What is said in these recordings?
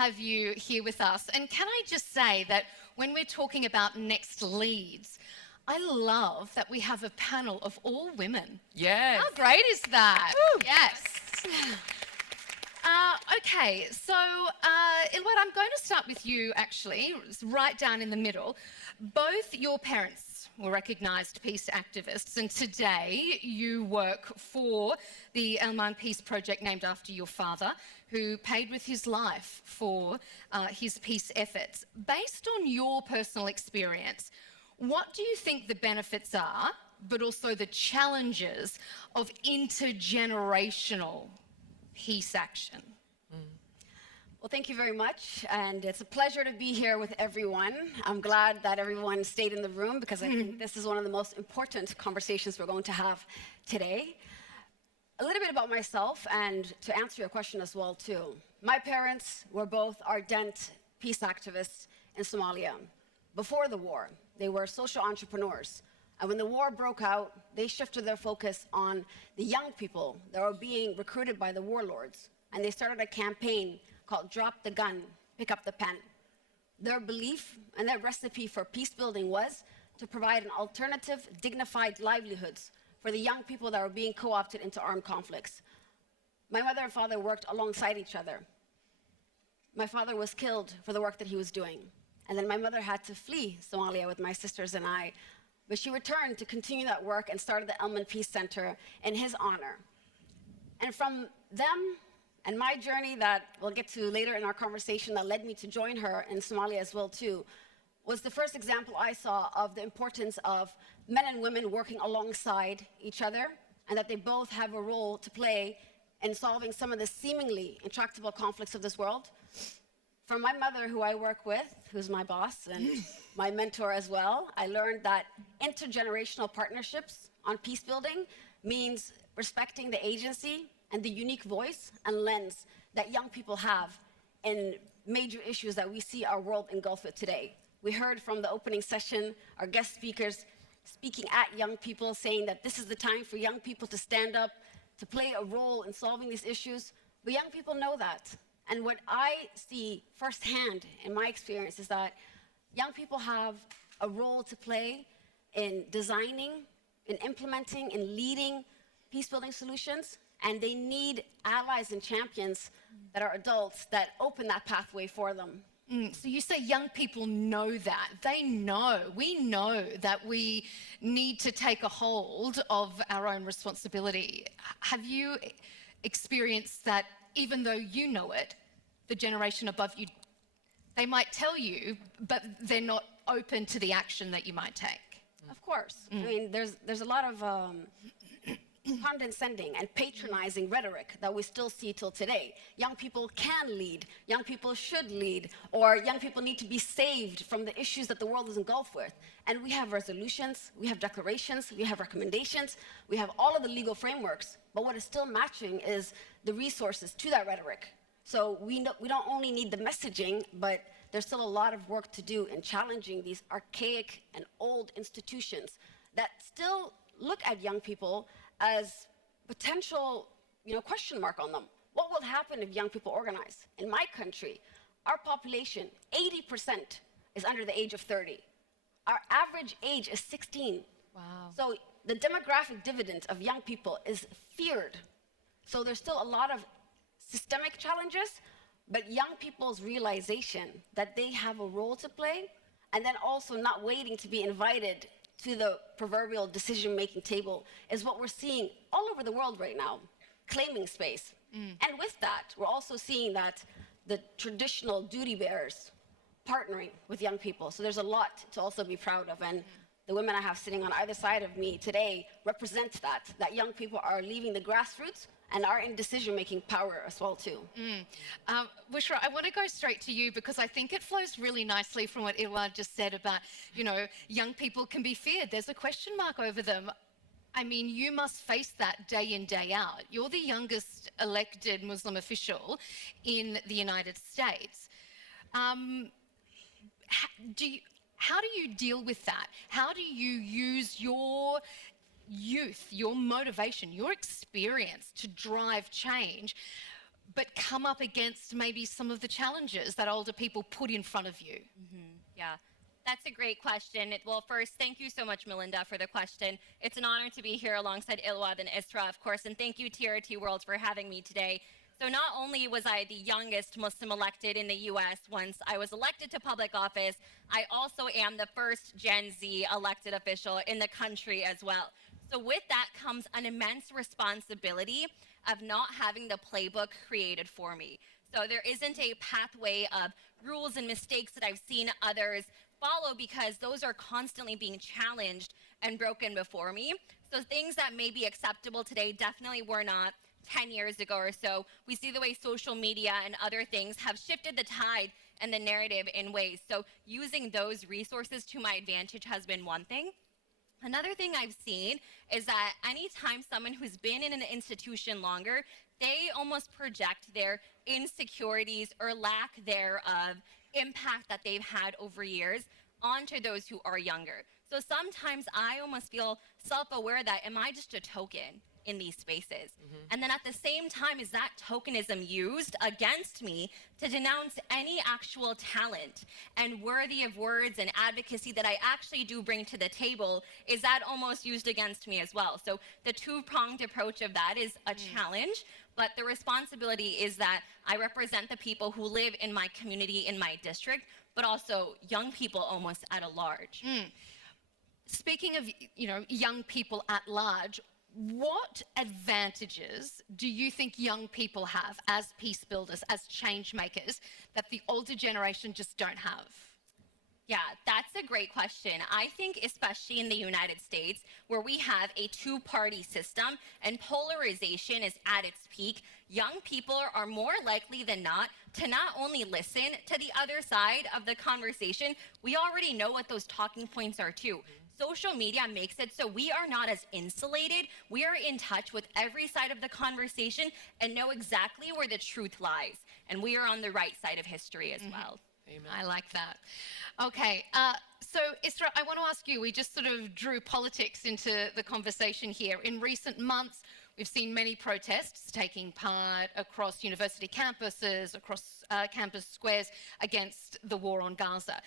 have you here with us. And can I just say that when we're talking about next leads, I love that we have a panel of all women. Yes. How great is that? Woo. Yes. Okay, so Ilwad, I'm going to start with you actually, right down in the middle. Both your parents were recognised peace activists, and today you work for the Elman Peace Project named after your father, who paid with his life for his peace efforts. Based on your personal experience, what do you think the benefits are, but also the challenges of intergenerational peace action? Well, thank you very much, and it's a pleasure to be here with everyone. I'm glad that everyone stayed in the room because I think this is one of the most important conversations we're going to have today. A little bit about myself, and to answer your question as well, too. My parents were both ardent peace activists in Somalia. Before the war, they were social entrepreneurs. And when the war broke out, they shifted their focus on the young people that were being recruited by the warlords. And they started a campaign called Drop the Gun, Pick Up the Pen. Their belief and their recipe for peace building was to provide an alternative, dignified livelihoods for the young people that were being co-opted into armed conflicts. My mother and father worked alongside each other. My father was killed for the work that he was doing. And then my mother had to flee Somalia with my sisters and I. But she returned to continue that work and started the Elman Peace Center in his honor. And from them and my journey that we'll get to later in our conversation that led me to join her in Somalia as well too, was the first example I saw of the importance of men and women working alongside each other, and that they both have a role to play in solving some of the seemingly intractable conflicts of this world. From my mother, who I work with, who's my boss and my mentor as well, I learned that intergenerational partnerships on peace building means respecting the agency and the unique voice and lens that young people have in major issues that we see our world engulf with today. We heard from the opening session, our guest speakers speaking at young people, saying that this is the time for young people to stand up, to play a role in solving these issues. But young people know that. And what I see firsthand in my experience is that young people have a role to play in designing, in implementing, in leading peace-building solutions, and they need allies and champions that are adults that open that pathway for them. So you say young people know that. They know, we know that we need to take a hold of our own responsibility. Have you experienced that even though you know it, the generation above you, they might tell you, but they're not open to the action that you might take? Of course. I mean, there's a lot of condescending and patronizing rhetoric that we still see till today. Young people can lead, young people should lead, or young people need to be saved from the issues that the world is engulfed with. And we have resolutions, we have declarations, we have recommendations, we have all of the legal frameworks, but what is still matching is the resources to that rhetoric. So we don't only need the messaging, but there's still a lot of work to do in challenging these archaic and old institutions that still look at young people as potential, question mark on them. What will happen if young people organize? In my country, our population, 80% is under the age of 30. Our average age is 16. Wow. So the demographic dividend of young people is feared. So there's still a lot of systemic challenges, but young people's realization that they have a role to play, and then also not waiting to be invited to the proverbial decision-making table is what we're seeing all over the world right now, claiming space. And with that, we're also seeing that the traditional duty bearers partnering with young people. So there's a lot to also be proud of. And the women I have sitting on either side of me today represent that young people are leaving the grassroots and are in decision-making power as well, too. Bushra, I want to go straight to you because I think it flows really nicely from what Ilwad just said about, young people can be feared. There's a question mark over them. I mean, you must face that day in, day out. You're the youngest elected Muslim official in the United States. How do you deal with that? How do you use your youth, your motivation, your experience to drive change, but come up against maybe some of the challenges that older people put in front of you? Yeah, that's a great question. Well, first, thank you so much, Melinda, for the question. It's an honor to be here alongside Ilwad and Isra, of course, and thank you, TRT World, for having me today. So not only was I the youngest Muslim elected in the US once I was elected to public office, I also am the first Gen Z elected official in the country as well. So with that comes an immense responsibility of not having the playbook created for me. So there isn't a pathway of rules and mistakes that I've seen others follow, because those are constantly being challenged and broken before me. So things that may be acceptable today definitely were not 10 years ago or so. We see the way social media and other things have shifted the tide and the narrative in ways. So using those resources to my advantage has been one thing. Another thing I've seen is that anytime someone who's been in an institution longer, they almost project their insecurities or lack thereof impact that they've had over years onto those who are younger. So sometimes I almost feel self-aware that, am I just a token in these spaces? And then at the same time, is that tokenism used against me to denounce any actual talent and worthy of words and advocacy that I actually do bring to the table? Is that almost used against me as well? So the two-pronged approach of that is a challenge, but the responsibility is that I represent the people who live in my community, in my district, but also young people almost at a large. Speaking of, young people at large, what advantages do you think young people have as peace builders, as change makers, that the older generation just don't have? Yeah, that's a great question. I think especially in the United States, where we have a two-party system and polarization is at its peak, young people are more likely than not to not only listen to the other side of the conversation, we already know what those talking points are too. Social media makes it so we are not as insulated. We are in touch with every side of the conversation and know exactly where the truth lies. And we are on the right side of history as well. Amen. I like that. Okay, so Isra, I want to ask you, we just sort of drew politics into the conversation here. In recent months, we've seen many protests taking part across university campuses, across campus squares against the war on Gaza.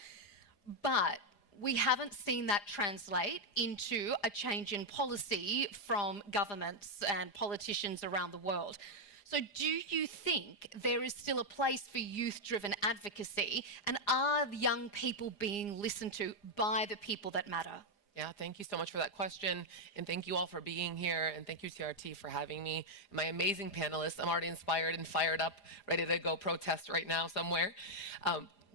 But we haven't seen that translate into a change in policy from governments and politicians around the world. So do you think there is still a place for youth-driven advocacy, and are young people being listened to by the people that matter? Yeah, thank you so much for that question, and thank you all for being here, and thank you TRT for having me. My amazing panelists, I'm already inspired and fired up, ready to go protest right now somewhere.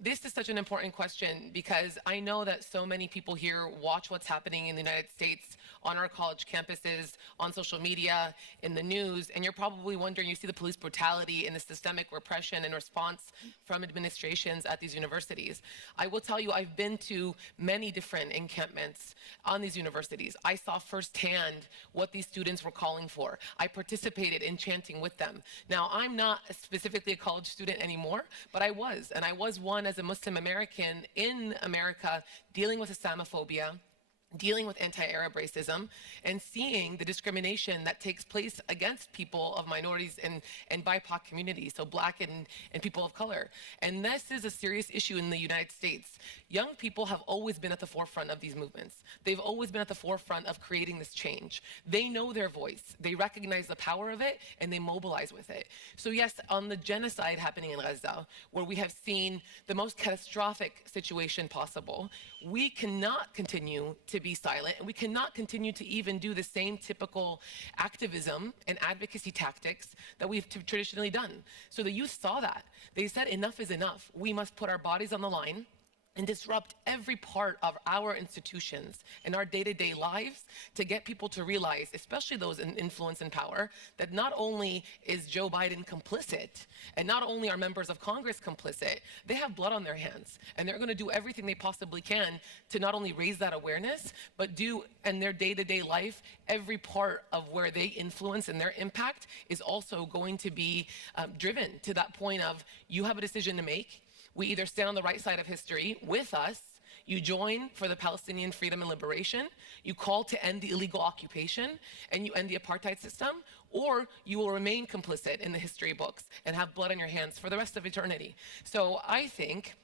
This is such an important question because I know that so many people here watch what's happening in the United States on our college campuses, on social media, in the news, and you're probably wondering, you see the police brutality and the systemic repression and response from administrations at these universities. I will tell you, I've been to many different encampments on these universities. I saw firsthand what these students were calling for. I participated in chanting with them. Now, I'm not specifically a college student anymore, but I was, and I was one as a Muslim American in America dealing with Islamophobia, dealing with anti-Arab racism, and seeing the discrimination that takes place against people of minorities and BIPOC communities, so Black and people of color. And this is a serious issue in the United States. Young people have always been at the forefront of these movements. They've always been at the forefront of creating this change. They know their voice, they recognize the power of it, and they mobilize with it. So yes, on the genocide happening in Gaza, where we have seen the most catastrophic situation possible, we cannot continue to be silent, and we cannot continue to even do the same typical activism and advocacy tactics that we've traditionally done. So the youth saw that. They said, enough is enough. We must put our bodies on the line and disrupt every part of our institutions and our day-to-day lives to get people to realize, especially those in influence and power, that not only is Joe Biden complicit, and not only are members of Congress complicit, they have blood on their hands, and they're going to do everything they possibly can to not only raise that awareness, but do in their day-to-day life, every part of where they influence and their impact is also going to be driven to that point of, you have a decision to make. We either stand on the right side of history with us, You join for the Palestinian freedom and liberation, you call to end the illegal occupation, and you end the apartheid system, or you will remain complicit in the history books and have blood on your hands for the rest of eternity. So I think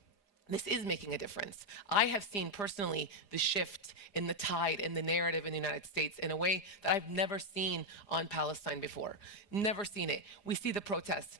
this is making a difference. I have seen personally the shift in the tide in the narrative in the United States in a way that I've never seen on Palestine before. Never seen it. We see the protests.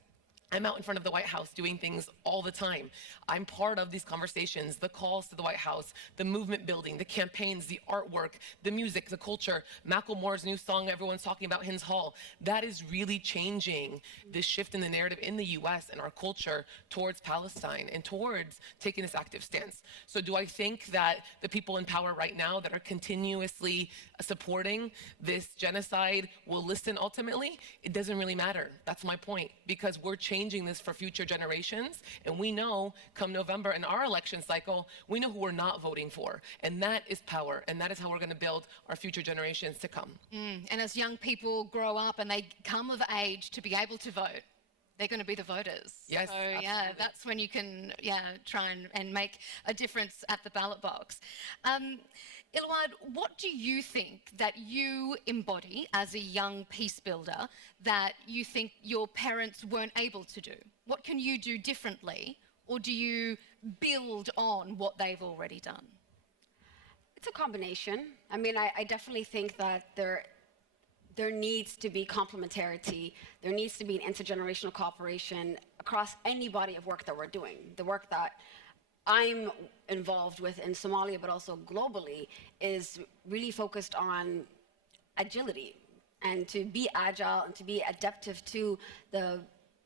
I'm out in front of the White House doing things all the time. I'm part of these conversations, the calls to the White House, the movement building, the campaigns, the artwork, the music, the culture. Macklemore's new song everyone's talking about, Hins Hall. That is really changing this shift in the narrative in the US and our culture towards Palestine and towards taking this active stance. So do I think that the people in power right now that are continuously supporting this genocide will listen ultimately? It doesn't really matter. That's my point, because we're changing this for future generations, and we know come November in our election cycle, we know who we're not voting for, and that is power, and that is how we're going to build our future generations to come. And as young people grow up and they come of age to be able to vote, they're going to be the voters. Yes, so absolutely. that's when you can try and make a difference at the ballot box. Ilwad, what do you think that you embody as a young peace builder that you think your parents weren't able to do? What can you do differently, or do you build on what they've already done? It's a combination. I mean, I definitely think that there needs to be complementarity. There needs to be an intergenerational cooperation across any body of work that we're doing. The work that I'm involved with in Somalia, but also globally, is really focused on agility and to be agile and to be adaptive to the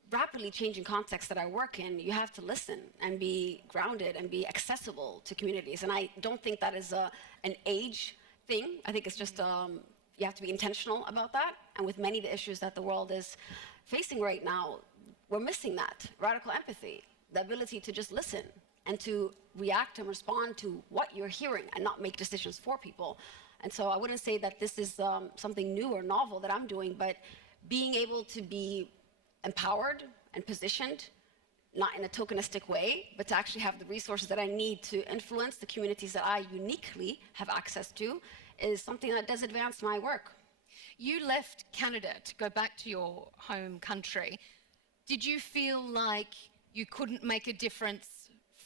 rapidly changing context that I work in. You have to listen and be grounded and be accessible to communities. And I don't think that is an age thing. I think it's just you have to be intentional about that. And with many of the issues that the world is facing right now, we're missing that. Radical empathy, the ability to just listen and to react and respond to what you're hearing and not make decisions for people. And so I wouldn't say that this is something new or novel that I'm doing, but being able to be empowered and positioned, not in a tokenistic way, but to actually have the resources that I need to influence the communities that I uniquely have access to, is something that does advance my work. You left Canada to go back to your home country. Did you feel like you couldn't make a difference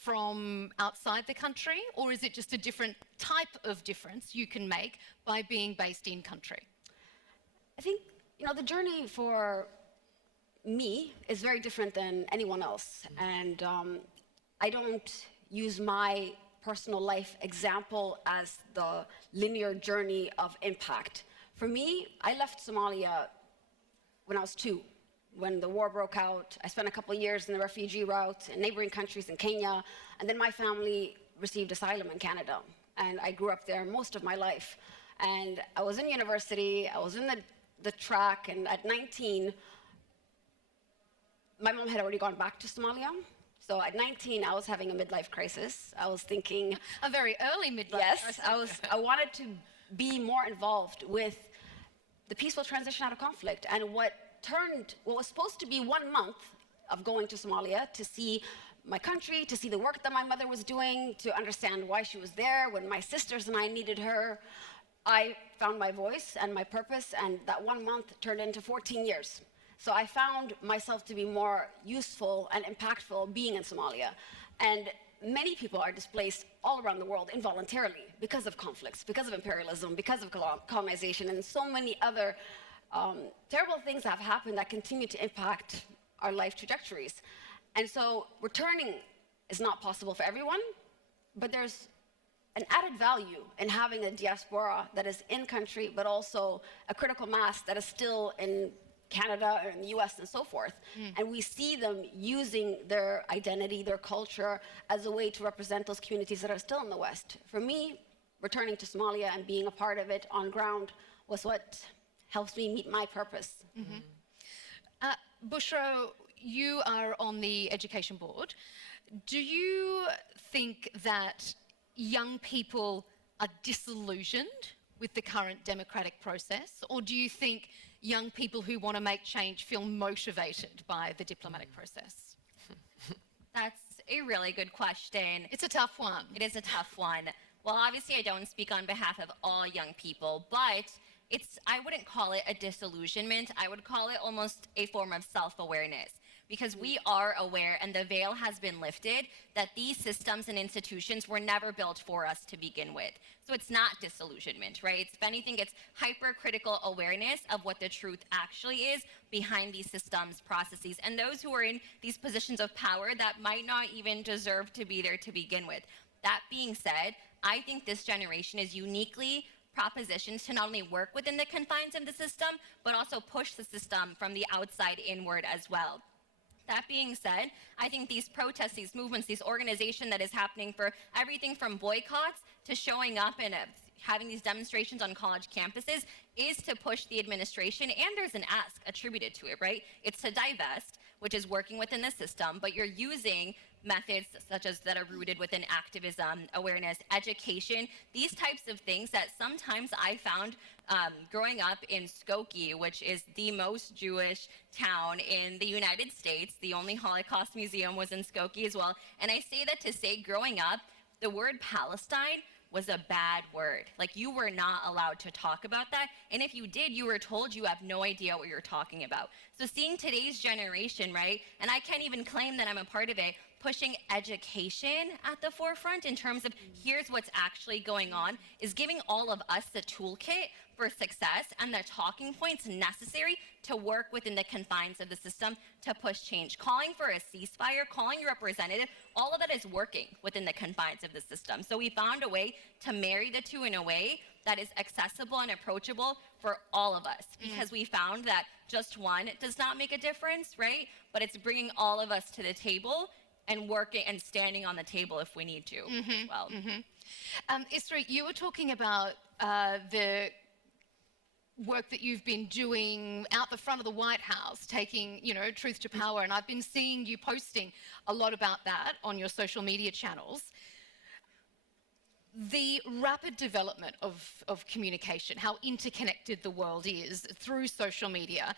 from outside the country, or is it just a different type of difference you can make by being based in country? I think, the journey for me is very different than anyone else. And I don't use my personal life example as the linear journey of impact. For me, I left Somalia when I was 2. When the war broke out, I spent a couple of years in the refugee route in neighboring countries in Kenya, and then my family received asylum in Canada. And I grew up there most of my life. And I was in university, I was in the track, and at 19, my mom had already gone back to Somalia. So at 19, I was having a midlife crisis. I was thinking... A very early midlife crisis. Yes, I wanted to be more involved with the peaceful transition out of conflict. And what was supposed to be 1 month of going to Somalia to see my country, to see the work that my mother was doing, to understand why she was there when my sisters and I needed her, I found my voice and my purpose, and that 1 month turned into 14 years. So I found myself to be more useful and impactful being in Somalia. And many people are displaced all around the world involuntarily because of conflicts, because of imperialism, because of colonization, and so many other terrible things have happened that continue to impact our life trajectories. And so returning is not possible for everyone, but there's an added value in having a diaspora that is in country, but also a critical mass that is still in Canada or in the US and so forth. And we see them using their identity, their culture, as a way to represent those communities that are still in the West. For me, returning to Somalia and being a part of it on ground was what helps me meet my purpose. Bushra, you are on the education board. Do you think that young people are disillusioned with the current democratic process, or do you think young people who want to make change feel motivated by the diplomatic process? That's a really good question. It's a tough one. It is a tough one. Well, obviously, I don't speak on behalf of all young people, but I wouldn't call it a disillusionment. I would call it almost a form of self-awareness, because we are aware, and the veil has been lifted, that these systems and institutions were never built for us to begin with. So it's not disillusionment, right? If anything, it's hypercritical awareness of what the truth actually is behind these systems, processes, and those who are in these positions of power that might not even deserve to be there to begin with. That being said, I think this generation is uniquely propositions to not only work within the confines of the system, but also push the system from the outside inward as well. That being said, I think these protests, these movements, these organization that is happening for everything from boycotts to showing up and having these demonstrations on college campuses is to push the administration, and there's an ask attributed to it, right? It's to divest, which is working within the system, but you're using methods such as that are rooted within activism, awareness, education, these types of things that sometimes I found growing up in Skokie, which is the most Jewish town in the United States. The only Holocaust museum was in Skokie as well. And I say that to say, growing up, the word Palestine was a bad word. Like, you were not allowed to talk about that. And if you did, you were told you have no idea what you're talking about. So seeing today's generation, right, and I can't even claim that I'm a part of it, pushing education at the forefront in terms of here's what's actually going on, is giving all of us the toolkit for success and the talking points necessary to work within the confines of the system to push change. Calling for a ceasefire, calling your representative, all of that is working within the confines of the system. So we found a way to marry the two in a way that is accessible and approachable for all of us, because we found that just one does not make a difference, right? But it's bringing all of us to the table and working and standing on the table if we need to as well. Isra, you were talking about the work that you've been doing out the front of the White House, taking, truth to power, and I've been seeing you posting a lot about that on your social media channels. The rapid development of communication, how interconnected the world is through social media,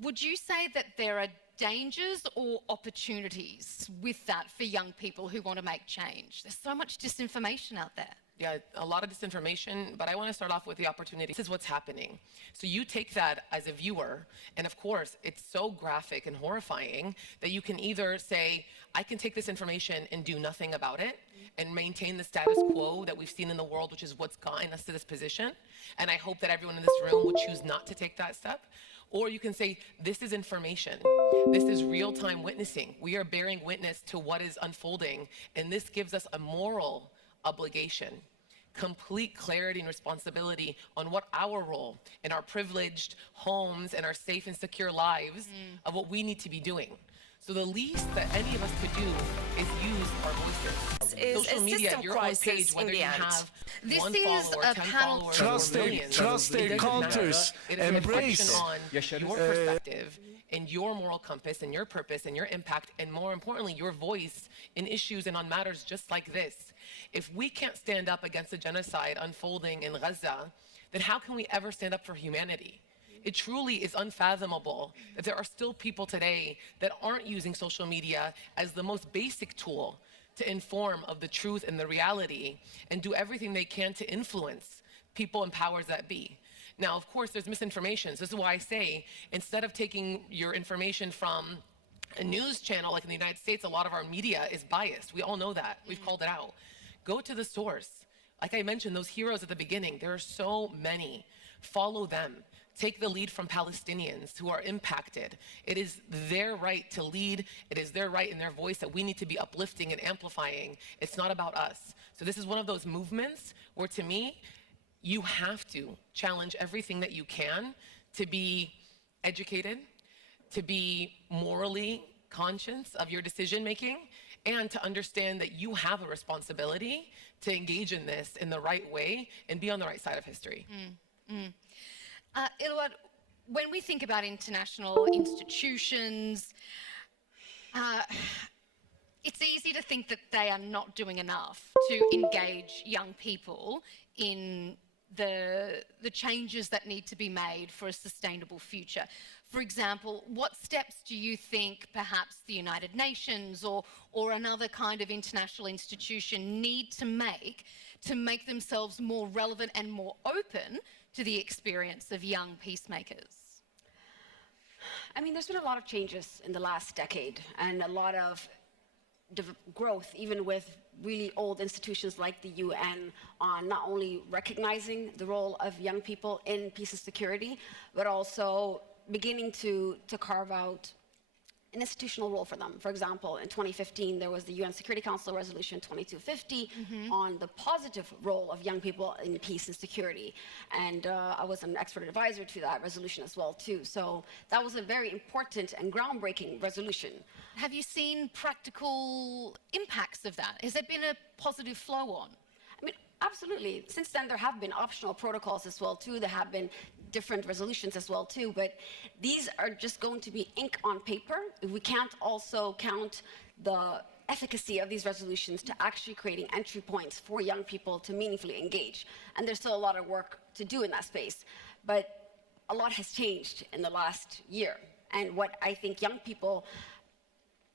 would you say that there are dangers or opportunities with that for young people who want to make change? There's so much disinformation out there. Yeah, a lot of disinformation, but I want to start off with the opportunity. This is what's happening. So you take that as a viewer, and of course, it's so graphic and horrifying that you can either say, I can take this information and do nothing about it and maintain the status quo that we've seen in the world, which is what's gotten us to this position. And I hope that everyone in this room would choose not to take that step. Or you can say, this is information. This is real-time witnessing. We are bearing witness to what is unfolding, and this gives us a moral obligation, complete clarity and responsibility on what our role in our privileged homes and our safe and secure lives of what we need to be doing. So the least that any of us could do is use our voices. Is social media, your own page, whether you have one follower, 10 followers, or millions, trust their cultures, embrace on your perspective and your moral compass and your purpose and your impact, and more importantly, your voice in issues and on matters just like this. If we can't stand up against the genocide unfolding in Gaza, then how can we ever stand up for humanity? It truly is unfathomable that there are still people today that aren't using social media as the most basic tool to inform of the truth and the reality and do everything they can to influence people and powers that be. Now, of course, there's misinformation. So this is why I say, instead of taking your information from a news channel like in the United States, a lot of our media is biased. We all know that. We've called it out. Go to the source. Like I mentioned, those heroes at the beginning, there are so many. Follow them. Take the lead from Palestinians who are impacted. It is their right to lead. It is their right and their voice that we need to be uplifting and amplifying. It's not about us. So this is one of those movements where, to me, you have to challenge everything that you can to be educated, to be morally conscious of your decision making, and to understand that you have a responsibility to engage in this in the right way and be on the right side of history. Ilwad, when we think about international institutions, it's easy to think that they are not doing enough to engage young people in the changes that need to be made for a sustainable future. For example, what steps do you think perhaps the United Nations or another kind of international institution need to make themselves more relevant and more open to the experience of young peacemakers? I mean, there's been a lot of changes in the last decade and a lot of growth, even with really old institutions like the UN, on not only recognizing the role of young people in peace and security, but also beginning to carve out an institutional role for them. For example, in 2015, there was the UN Security Council Resolution 2250 on the positive role of young people in peace and security. And I was an expert advisor to that resolution as well, too. So that was a very important and groundbreaking resolution. Have you seen practical impacts of that? Has there been a positive flow on? I mean, absolutely. Since then, there have been optional protocols as well, too. There have been different resolutions as well, too. But these are just going to be ink on paper. We can't also count the efficacy of these resolutions to actually creating entry points for young people to meaningfully engage. And there's still a lot of work to do in that space. But a lot has changed in the last year. And what I think young people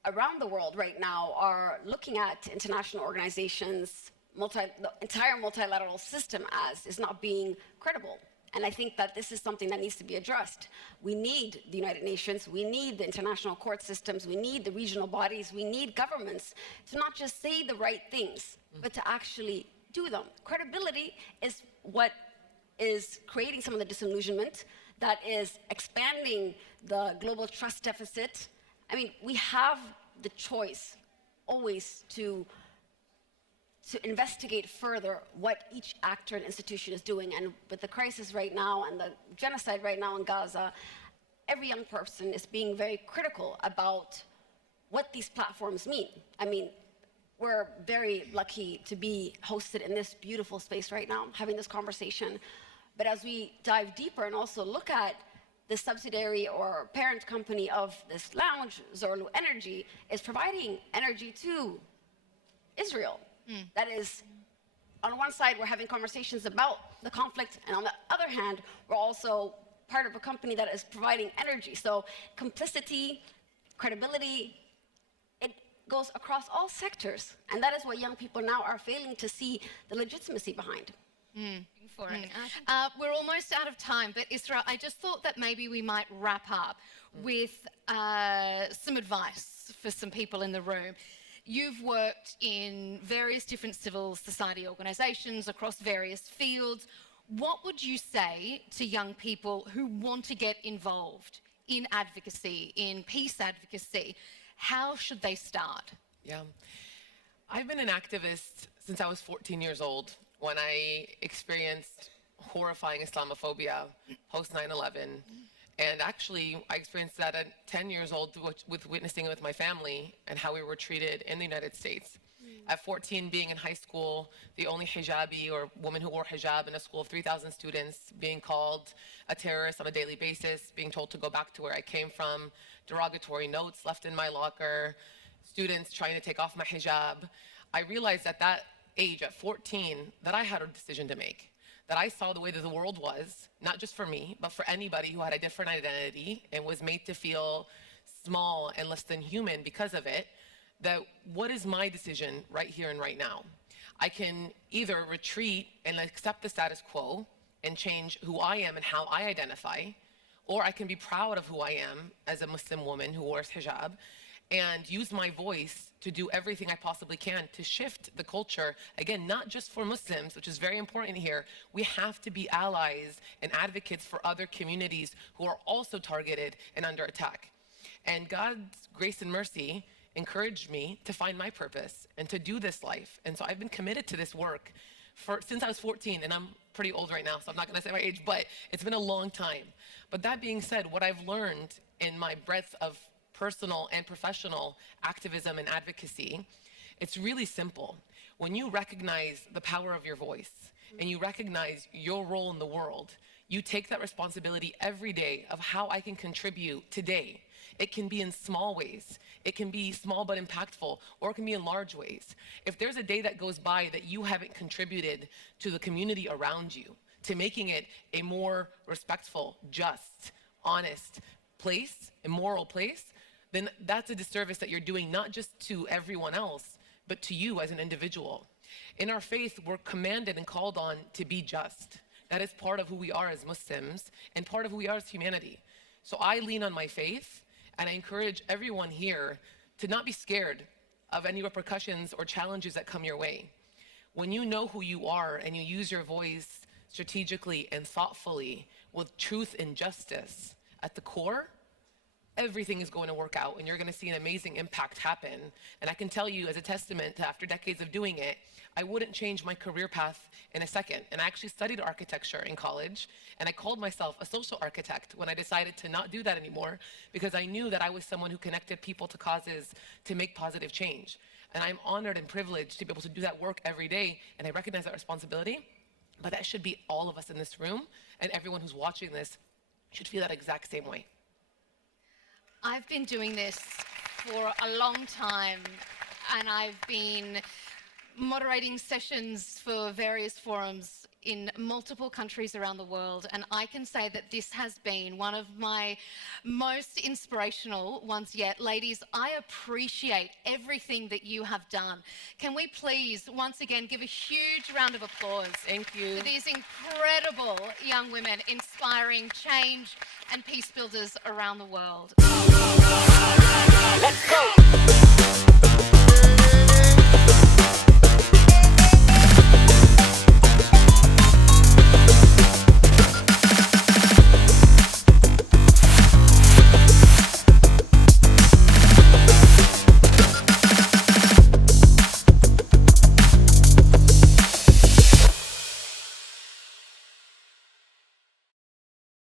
around the world right now are looking at international organizations, the entire multilateral system as is not being credible. And I think that this is something that needs to be addressed. We need the United Nations, we need the international court systems, we need the regional bodies, we need governments to not just say the right things, but to actually do them. Credibility is what is creating some of the disillusionment, that is expanding the global trust deficit. I mean, we have the choice always to investigate further what each actor and institution is doing. And with the crisis right now and the genocide right now in Gaza, every young person is being very critical about what these platforms mean. I mean, we're very lucky to be hosted in this beautiful space right now, having this conversation. But as we dive deeper and also look at the subsidiary or parent company of this lounge, Zorlu Energy, is providing energy to Israel. That is, on one side, we're having conversations about the conflict, and on the other hand, we're also part of a company that is providing energy. So complicity, credibility, it goes across all sectors. And that is what young people now are failing to see the legitimacy behind. For it. We're almost out of time, but Isra, I just thought that maybe we might wrap up with some advice for some people in the room. You've worked in various different civil society organizations across various fields. What would you say to young people who want to get involved in advocacy, in peace advocacy? How should they start? Yeah. I've been an activist since I was 14 years old, when I experienced horrifying Islamophobia post 9/11. And actually, I experienced that at 10 years old with witnessing it with my family and how we were treated in the United States. At 14, being in high school, the only hijabi or woman who wore hijab in a school of 3,000 students, being called a terrorist on a daily basis, being told to go back to where I came from, derogatory notes left in my locker, students trying to take off my hijab. I realized at that age, at 14, that I had a decision to make. That I saw the way that the world was, not just for me, but for anybody who had a different identity and was made to feel small and less than human because of it, that what is my decision right here and right now? I can either retreat and accept the status quo and change who I am and how I identify, or I can be proud of who I am as a Muslim woman who wears hijab and use my voice to do everything I possibly can to shift the culture. Again, not just for Muslims, which is very important here. We have to be allies and advocates for other communities who are also targeted and under attack. And God's grace and mercy encouraged me to find my purpose and to do this life. And so I've been committed to this work since I was 14, and I'm pretty old right now, so I'm not gonna say my age, but it's been a long time. But that being said, what I've learned in my breadth of personal and professional activism and advocacy, it's really simple. When you recognize the power of your voice and you recognize your role in the world, you take that responsibility every day of how I can contribute today. It can be in small ways. It can be small but impactful, or it can be in large ways. If there's a day that goes by that you haven't contributed to the community around you, to making it a more respectful, just, honest place, a moral place, then that's a disservice that you're doing not just to everyone else, but to you as an individual. In our faith, we're commanded and called on to be just. That is part of who we are as Muslims and part of who we are as humanity. So I lean on my faith, and I encourage everyone here to not be scared of any repercussions or challenges that come your way. When you know who you are and you use your voice strategically and thoughtfully with truth and justice at the core, everything is going to work out and you're going to see an amazing impact happen. And I can tell you as a testament to after decades of doing it, I wouldn't change my career path in a second. And I actually studied architecture in college, and I called myself a social architect when I decided to not do that anymore, because I knew that I was someone who connected people to causes to make positive change. And I'm honored and privileged to be able to do that work every day, and I recognize that responsibility, but that should be all of us in this room, and everyone who's watching this should feel that exact same way. I've been doing this for a long time, and I've been moderating sessions for various forums in multiple countries around the world, and I can say that this has been one of my most inspirational ones yet. Ladies, I appreciate everything that you have done. Can we please once again give a huge round of applause Thank you. for these incredible young women inspiring change and peace builders around the world.